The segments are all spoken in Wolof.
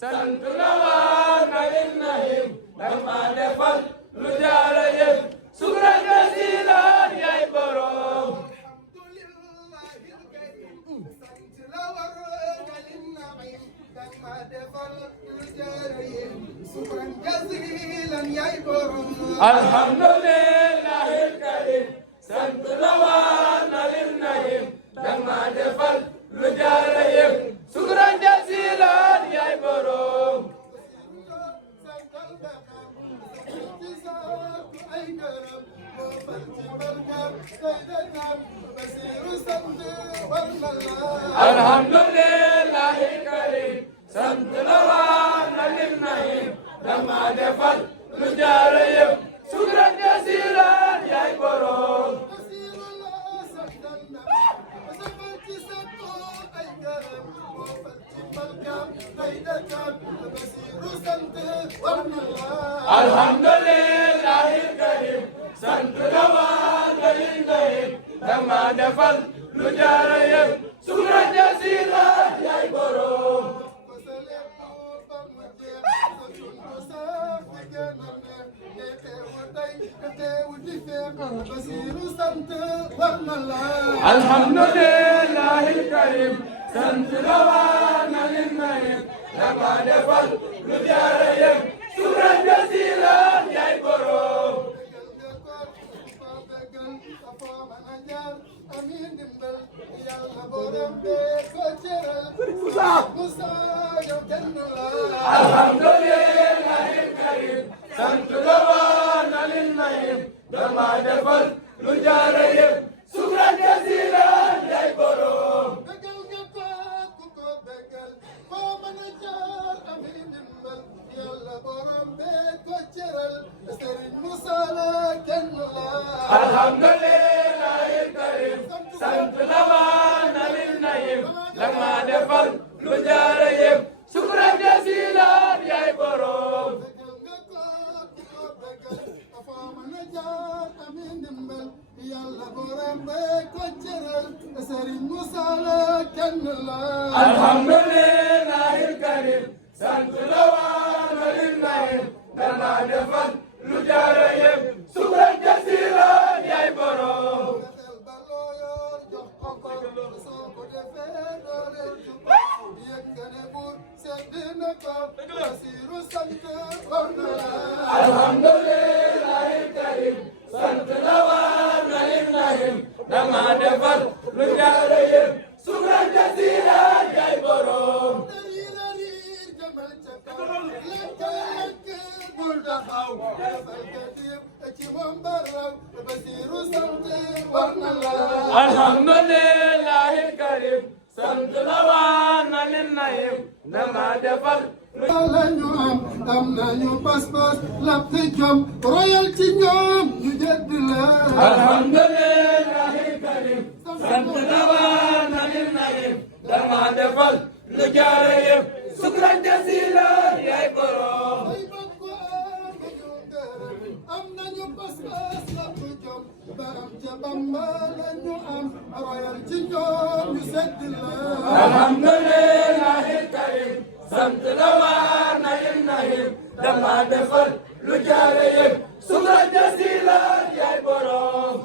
sant la waa Nabil Nahim dama defal lu jaara yëpp sukran jasilan yaay borom alhamdulillahil karim sant la waa Nabil Nahim dama defal lu jaara yëpp sukran jasilan yaay borom alhamdulillahil karim sant la waa Nabil Nahim dama defal lu jaara yëpp sukran jasilan yaay borom alhamdulillahil karim sant la waa Nabil Nahim dama defal lu jaara yëpp sukran jasilan yaay borom alhamdulillahil karim sant la waa Nabil Nahim dama defal lu jaara yëpp sukran jasilan yaay borom alhamdulillahil karim sant la waa Nabil Nahim dama defal lu jaara yëpp sukran jasilan yaay borom alhamdulillahil karim sant la waa Nabil Nahim dama defal lu jaara yëpp sukran jasilan yaay borom alhamdulillahil karim sant la waa Nabil Nahim dama defal lu jaara yëpp sukran jasilan yaay borom alhamdulillahil karim sant la waa Nabil Nahim dama defal lu jaara yëpp sukran jasilan yaay borom alhamdulillahil karim sant la waa Nabil Nahim dama defal lañu am nañu pas-pas lapp jom royal ci ñoom ñu jëdd la alhamdulillahil karim sant la waa Nabil Nahim dama defal lu jaara yëpp sukran jasilan yaay borom am nañu pas-pas lapp jom baram ca Bamba lañu am royal ci ñoom ñu sedd la alhamdulillahil karim sant la waa Nabil Nahim dama defal lu jaara yëpp sukran jasilan yaay borom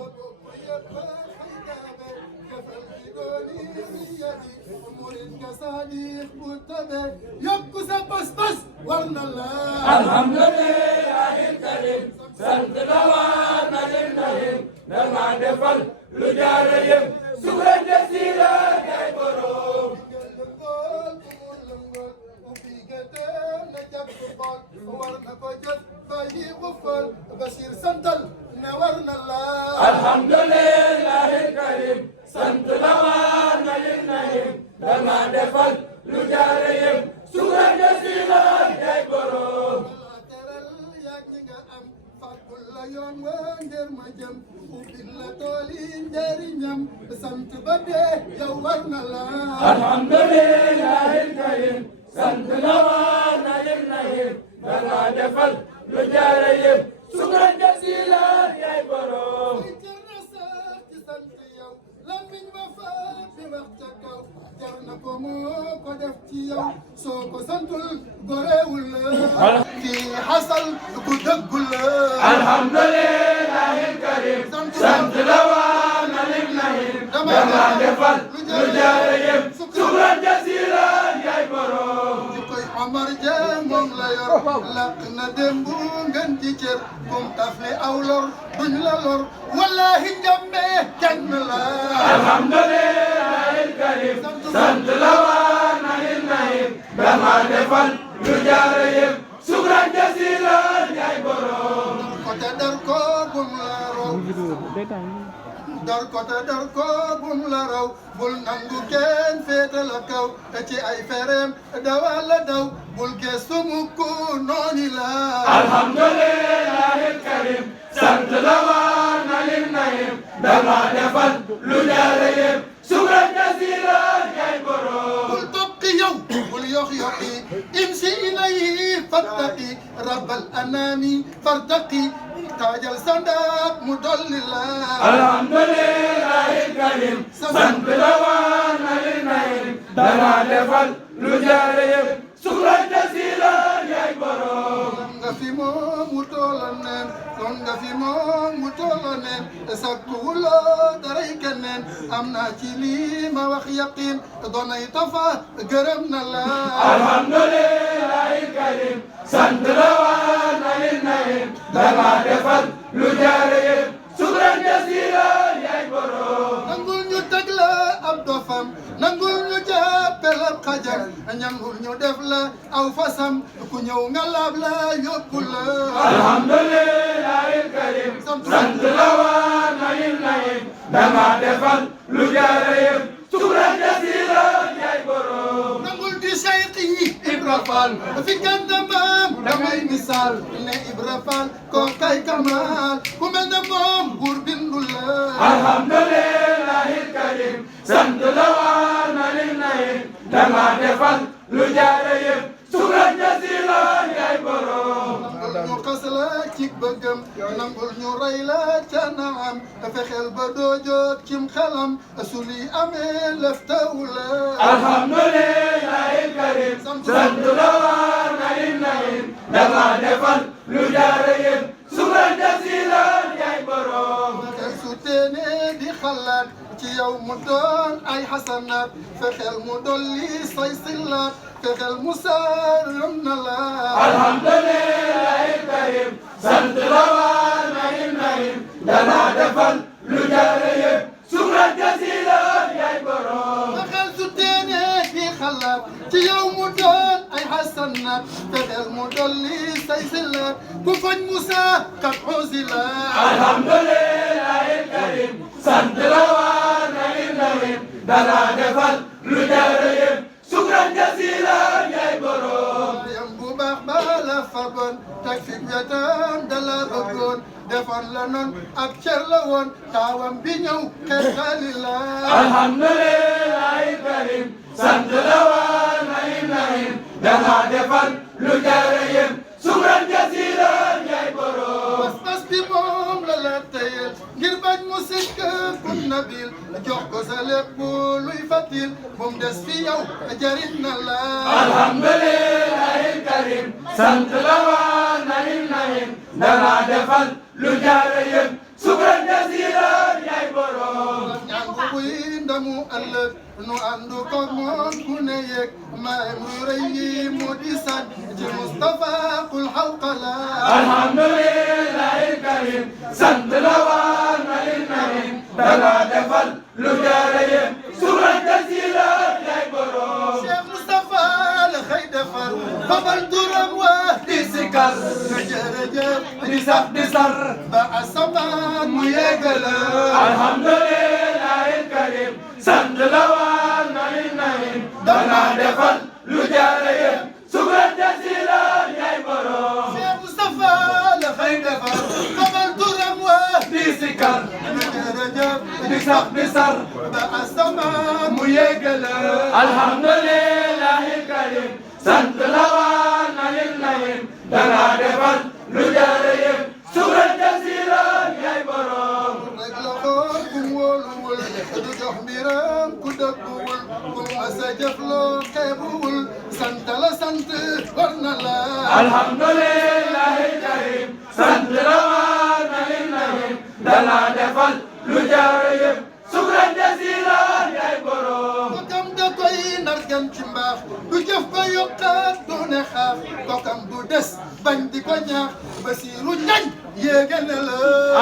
yokku sa pas-pas war na la alhamdulillahil karim sant la waa Nabil Nahim dama defal lu jaara yëpp sukran jasilan yaay borom war na ko jot bàyyi ko fol Basiir santal ne war na la alhamdulillahil karim sant la waa Nabil Nahim dama defal lu jaara yëpp sukran jasilan yaay borom teral yàgg ñi nga am fàggul la yoon wa ngir ma jëm ubbil la tool yi njëriñam sant ba dee yow war na la alhamdulillahil karim sant la waa Nabil Nahim dama defal lu jaara yëpp sukran jasilan yaay borom lamiñ ba fa bi wax ca kaw jar na ko moo ko def ci yow soo ko santul gorewul fii xasal ku dëggul alhamdulillahi karim sant la waa na lim nahim dama defal lu jaare yem sukran jasiran yaay borom di koy Omar Dieng moom la yor laq na démb ngeen ci cër kum tafli aw lor duñ la lor wallahi njàmme kenn la alhamdulillahi karim sant la waa na lim nahim dama defal lu jaare yem sukran jasiran yaay borom kote dar ko bum la raw dar kote dar ko bum la raw bul nangu kenn féete la kaw te ci ay fereem dawal la daw bul gestu mukk nooni la alhamdulillahi karim sant la waa na lim nahim dama defal lu jaare yem sukran jasiran yaay borom bul tokki yow bul yox yoxi imsi ilayhi fattaqi rabbal anami fartaqi taajal sandak mu dolli la alhamdulillahi karim sant la waa na lim nahim dama defal lu jaare yem sukran jasiran yaay borom nga fi moom mu toola neen kon nga fi moom mu toola neen sakku wuloo daray keneen am naa ci lii ma wax yaqin doonay tafa gërëm na la alhamdulillahi karim sant la waa na lim nahim dama defal lu jaare yem sukran jasiran yaay borom nangul ñu teg la ab dofam nangul ñu jàppel ab xajam ñangul ñu def la aw fasam ku ñëw nga laab la yóbbu la alhamdulillahi karim sant la waa na lim nahim dama defal lu jaare yem sukran jasiran yaay borom nangul di Cheikh yi Ibra Fall fi gàndamaam damay misaal ne Ibra Fall ko kay kamal ku mel ne moom buur bindu la alhamdulillahi karim sant la waa na lim nahim dama defal lu jaare yem sukran jasiran yaay borom nangul ñu xas la ci bëggam nangul ñu rey la ca naam fexeel ba doo jot cim xelam su li amee lëf taw la alhamdulillahi karim sant la waa na lim nahim dama defal lu jaare yem sukran jasiran yaay borom fexeel su teene di xalaat ci yow mu doon ay xasanaat fexeel mu dolli say sillaat fexeel mu saaram na la alhamdulillahi karim sant la waa na lim nahim dama defal lu jaare yem sukran jasiran yaay borom fexeel su teene di xalaat ci yow mu doon ay xasanaat fexeel mu dolli say sillaat ku fañ Musa kat xusila alhamdulillahi karim sant la waa na lim nahim dama defal lu jaare yem sukran jasiran yaay borom yam bu baax ba la fagoon teg fi wetam da la bëggoon defoon la noon ab cer la woon taawam bi ñëw xeexali la alhamdulillahi karim sant la waa na lim nahim dama defal lu jaare yem sukran jasiran yaay borom pas bi moom la la teyel ngir bañ mu sikk kun nabil jox ko sa lépp luy fatil bu mu des fi yow jariñ na la alhamdulillahi karim sant la waa na lim nahim dama defal lu jaare yem sukran jasiran yaay borom ñaan bu buy ndamu ëllëg nu àndu ko moom ku ne yëg maayam ru rëy yi mu di sànq ci Mustafa qul xawqala alhamdulillahi karim sant la waa na lim nahim dama defal lu jaare yem sukran jasiran yaay borom Cheikh Mustafa la xëy defar fabal turam waa di sikar na jërëjëf di sax di sar ba asamaan mu yegala alhamdulillahi karim sant la waa na lim nahim dama defal lu jaare yem sukran jasiran yaay borom Cheikh Mustafa la xëy defar fabal turam waa di sikar na jërëjëf di sax di sar ba asamaan mu yegala alhamdulillahi karim sant la waa na lim nahim dama defal lu jaare yem sukran jasiran yaay borom rek la xool ku mu wóoluwul du jox mbiram ku dëgguwul ku mu asa jëfloo xeebuwul alhamdulillahi karim sant la war na lin nahim dala defal lu jaar yëpp sukran jasilan yaay borom kokam da koy nargan ci mbaax du jëf ba yokkaat du ne xaaf kokam du des bañ di ko ñaax Basiru Njaay yéege ne la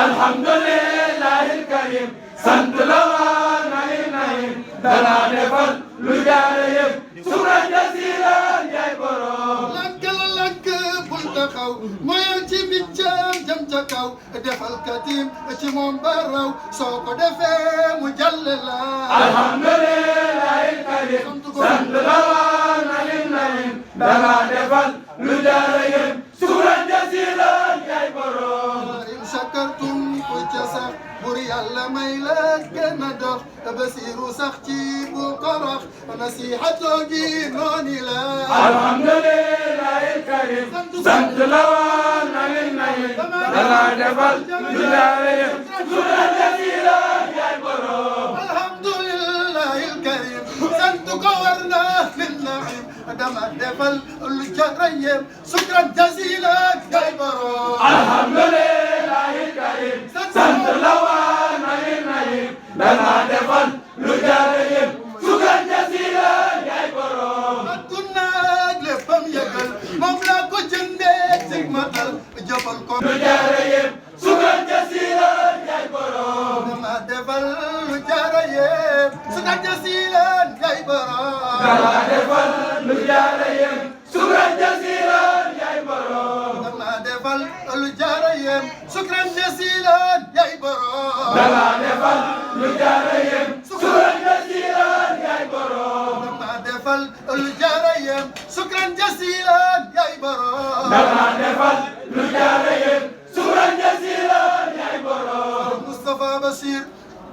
alhamdulillahi karim sant la war na lin nahim dala defal lu jaar yëpp sukran jasilan yaay borom lank la lank bul taxaw moyal ci biccam jëm ca kaw defal katim ci moom ba raw soo ko defee mu jàlle la alhamdulillahi karim sant la war na lin nahim dala defal lu jaar yëpp sukran jasilan yaay borom in shakartum ku ca sax bur yàlla may la gën a dox Basiru sax ci bu korox nasihatoo gi nooni la alhamdulillahi karim sant la war na lin nahim dala defal lu jaar yëpp sukran jasilan yaay borom alhamdulillahi karim sant ko war na lin nahim dama defal lu jar yëpp sukran jasilan yaay borom alhamdulillahi karim sant la war na lin nahim dala defal lu jaar yëpp sukran jasilan yaay borom adduna ak léppam yëgal moom laa ko jëndee sig matal jëfal ko lu jaar yëpp sukran jasilan yaay borom dama defal lu jar yëpp sukran jasilan yaay borom dala defal lu jaar yëpp sukran jasilan yaay borom dama defal lu jar yëpp sukran jasilan yaay borom dala defal lu jaar yëpp sukran jasilan yaay borom dama defal lu jar yëpp sukran jasilan yaay borom dala defal lu jaar yëpp sukran jasilan yaay borom Moustapha Bachir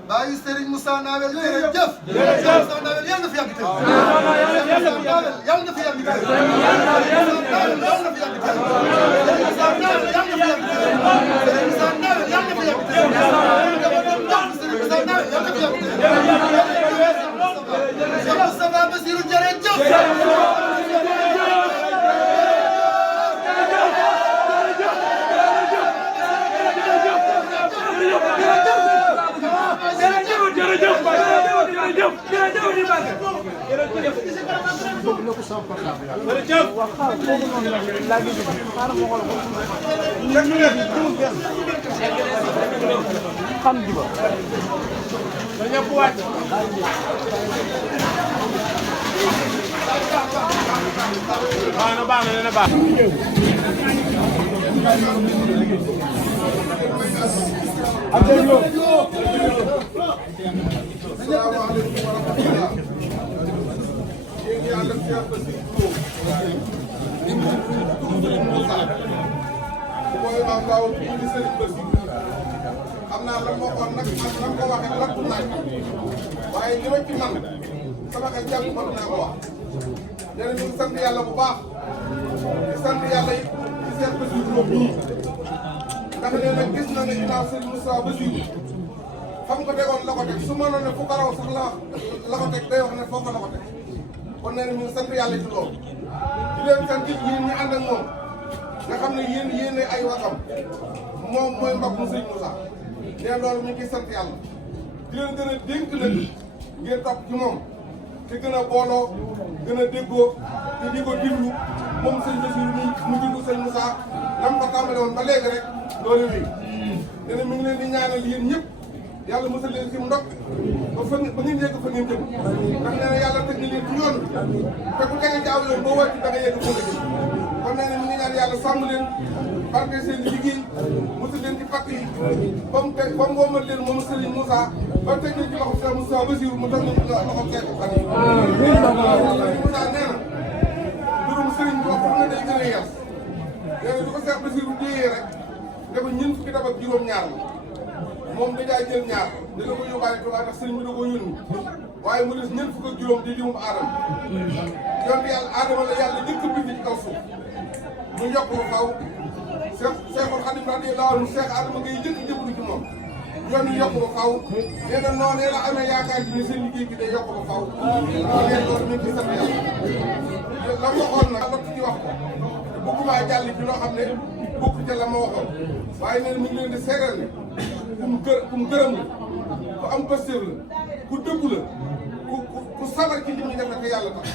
baayu Serigne Moussa Nawel jërëjëf Moussa Nawel yàlla na fi yàgg tey yàlla na fi yàgg tey yàlla na fi yàgg tey Moussa Nawel yàlla na fi yàgg tey Moussa Nawel yàlla na fi yàgg tey Moussa Nawel yàlla na fi yàgg tey Moustapha Bassirou jërëjëf xam naa la moo xoon nag man na ko waxee lakku naaj waaye li ma ci man sama xel jàpp mën naa ko wax nee ñu sant yàlla bu baax di sant yàlla it ci seen Bassirou Lo bii ndax nee na gis na ne ginnaaw sëñ Moussa Bassirou xam ko tegoon la ko teg su mënoon ne fu ko raw sax la ko teg day wax ne foofu la ko teg kon nee na ñu sant yàlla ci loolu di leen sant yéen ñi ànd ak moom nga xam ne yéen ay waxam moom mooy mbokku sëñ Moussa nee loolu ñu ngi sant yàlla di leen gën a dénk nag ngeen topp ci moom te gën a booloo gën a déggoo te di ko diglu moom sëñ Bassirou mu diglu sëñ Moussa lam ko tàmbale woon ba léegi rek loolu wéy nee na mi ngi leen di ñaanal yéen ñëpp yàlla mosal leen ci ndox ba ngeen yegg fa ngeen jëm ndax nee na yàlla teg na leen ci yoon te ku tege ci aw yoon boo wàcc da nga yegg fa nga jëm kon nee na mi ngi ñaan yàlla sàmm leen barke seen liggéey mosal leen ci pàkk yi ba mu woomal leen moom Serigne Moussa ba teg na ci loxo Cheikh Moussa Bassirou mu teg na ci loxo Cheikh fan yi Moussa nee na mbirum Serigne bi wax na day gën a yees nee na du ko Cheikh Bassirou déyee rek dafa ñeent fukki dab ak juróom-ñaar la moom dajaa jël ñaar dina ko yóbbaale Tuubaa ndax sëriñ bi da ko yónni waaye mu des ñeent fukk ak juróom di limum aadama yoon bi yàlla aadama la yàlla njëkk a bind ci kaw suuf mu yokk ko xaw Seexul Xadim radiyallaahu anhu Seex Adama ngay njëkk jëblu ci moom yoon yi yokk ko xaw nee na noonu la amee yaakaar ci ne seen liggéey bi day yokk ko xaw nee loolu ñu ngi sant yàlla la waxoon nag lott ci wax ko bëgguma jàll ci loo xam ne bokk ca la ma waxoon waaye nee na mi ngi leen di seeral ne ku mu gërëm la ku am pastéef la ku dëggu la ku sabar ci li muy def te yàlla tax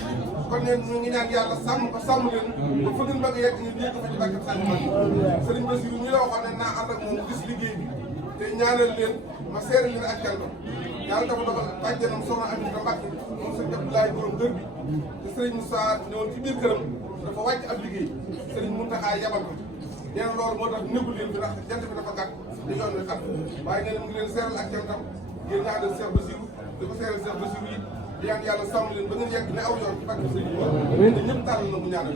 kon ne ñu ngi ñaan yàlla sàmm ko sàmm leen ba fa ngeen bëgg a yegg ñu yegg fa ci barke sàmm man Serigne Bassirou ñu la waxoon ne naa ànd ak moom gis liggéey bi te ñaanal leen ma seeral leen ak cantam yàlla dafa dogal bàjjenam soxna Aminata Mbacke moom sëñ Abdoulaye borom dër bi te Serigne Moussa ñëwoon ci biir këram dafa wàcc ab liggéey Serigne Mountakha yabal ko nee na loolu moo tax nekkul leen fi ndax jant bi dafa gàtt di yoon wi xam waaye nee na mu ngi leen seeral ak cantam yéen ñaanal Cheikh Bassirou di ko seeral Cheikh Bassirou yi di ñaan yàlla sàmm leen ba ngeen yegg ne aw yoon ci barke Serigne Touba ñëpp tàll na mu ñaanal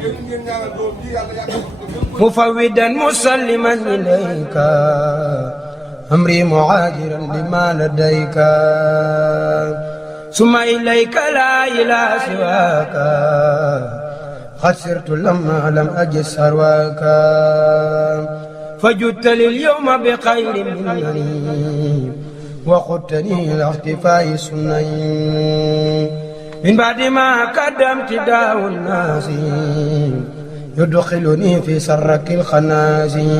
yéen ngeen ñaanal doom ji yàlla yàggal ko mufawwidan musalliman ilayka amri muhajiran lima ladayka summa ilayka la ilaha siwaka خسرت لما لم أجد سرواك فجدت لي اليوم بخير منني وقدتني إلى اختفاء سنين من بعد ما قدمت داء الناس يدخلني في سرك الخنازير